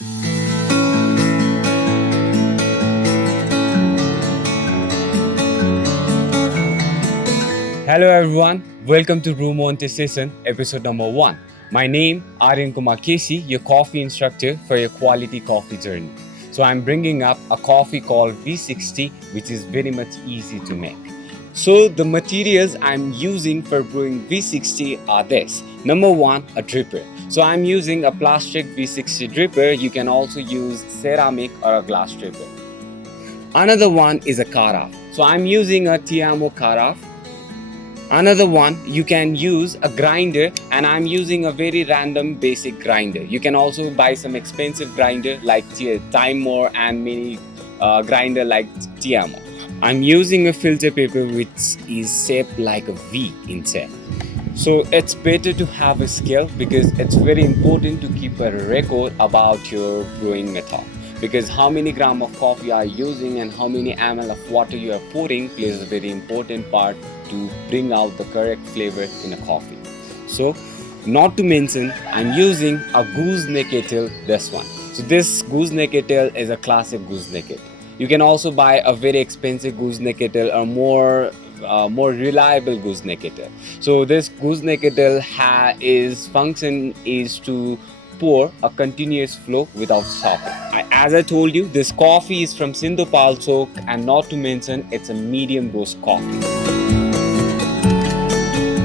Hello everyone, welcome to Brew Session, episode number 1. My name Aryan Kumar Kesi, your coffee instructor for your quality coffee journey. So I'm bringing up a coffee called V60, which is very much easy to make. So the materials I'm using for brewing V60 are this. Number 1, a dripper. So I'm using a plastic V60 dripper. You can also use ceramic or a glass dripper. Another one is a carafe. So I'm using a Tiamo carafe. Another one, you can use a grinder, and I'm using a very random basic grinder. You can also buy some expensive grinder like Time More and mini grinder like Tiamo. I'm using a filter paper which is shaped like a V in shape. So it's better to have a scale because it's very important to keep a record about your brewing method. Because how many gram of coffee are you using and how many ml of water you are pouring plays a very important part to bring out the correct flavor in a coffee. So not to mention, I'm using a Gooseneck kettle, this one. So this Gooseneck kettle is a classic Gooseneck kettle. You can also buy a very expensive Gooseneck kettle or more reliable Gooseneck kettle. So this Gooseneck kettle its function is to pour a continuous flow without stopping. As I told you, this coffee is from Sindhupal Chowk, and not to mention it's a medium roast coffee.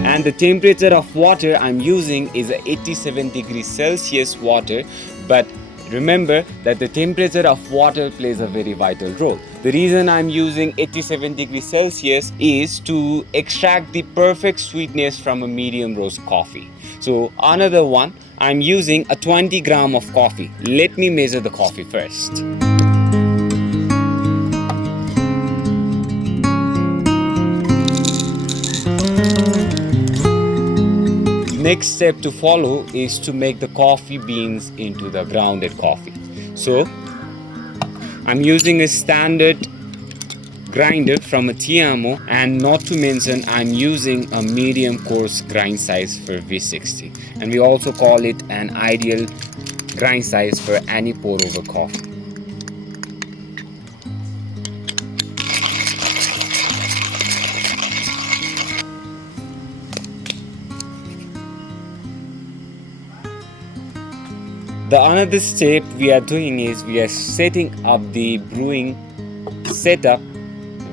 And the temperature of water I'm using is 87 degrees Celsius water, but remember that the temperature of water plays a very vital role. The reason I'm using 87 degrees Celsius is to extract the perfect sweetness from a medium roast coffee. So another one, I'm using a 20 gram of coffee. Let me measure the coffee first. Next step to follow is to make the coffee beans into the grounded coffee. So I'm using a standard grinder from a Tiamo, and not to mention I'm using a medium coarse grind size for V60, and we also call it an ideal grind size for any pour over coffee. The another step we are doing is we are setting up the brewing setup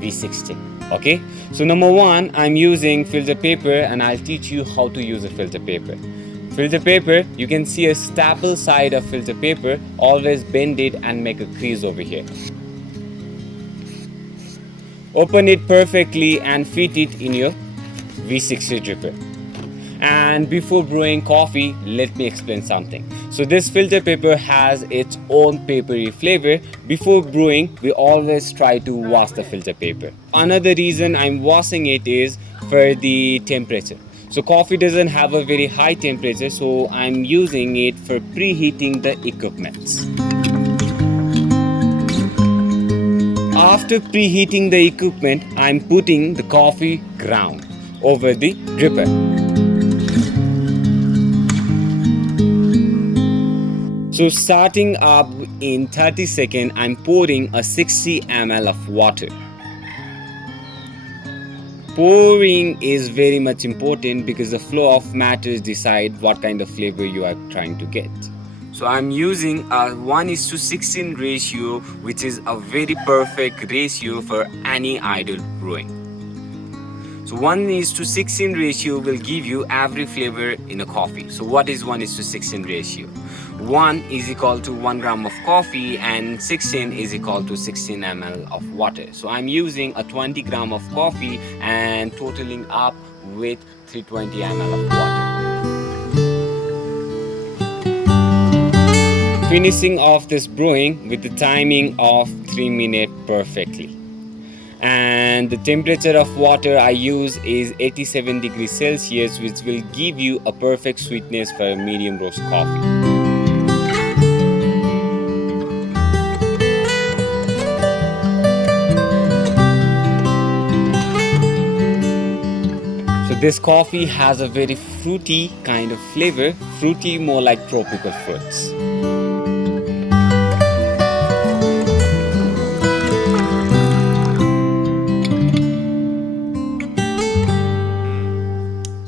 V60. Okay, so number 1, I'm using filter paper, and I'll teach you how to use a filter paper. Filter paper, you can see a staple side of filter paper, always bend it and make a crease over here. Open it perfectly and fit it in your V60 dripper. And before brewing coffee, let me explain something. So this filter paper has its own papery flavor. Before brewing, we always try to wash the filter paper. Another reason I'm washing it is for the temperature. So coffee doesn't have a very high temperature, so I'm using it for preheating the equipment. After preheating the equipment, I'm putting the coffee ground over the dripper. So starting up in 30 seconds, I'm pouring a 60 ml of water. Pouring is very much important because the flow of matters decide what kind of flavor you are trying to get. So I'm using a 1:16 ratio, which is a very perfect ratio for any ideal brewing. So 1:16 ratio will give you every flavor in a coffee. So what is 1:16 ratio? 1 is equal to 1 gram of coffee and 16 is equal to 16 ml of water. So I'm using a 20 gram of coffee and totaling up with 320 ml of water. Finishing off this brewing with the timing of 3 minutes perfectly. And the temperature of water I use is 87 degrees Celsius, which will give you a perfect sweetness for a medium roast coffee. So this coffee has a very fruity kind of flavor, fruity more like tropical fruits.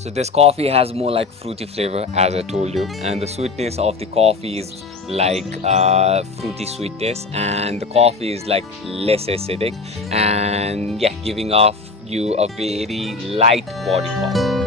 So this coffee has more like fruity flavor, as I told you, and the sweetness of the coffee is like fruity sweetness, and the coffee is like less acidic, and yeah, giving off you a very light body coffee.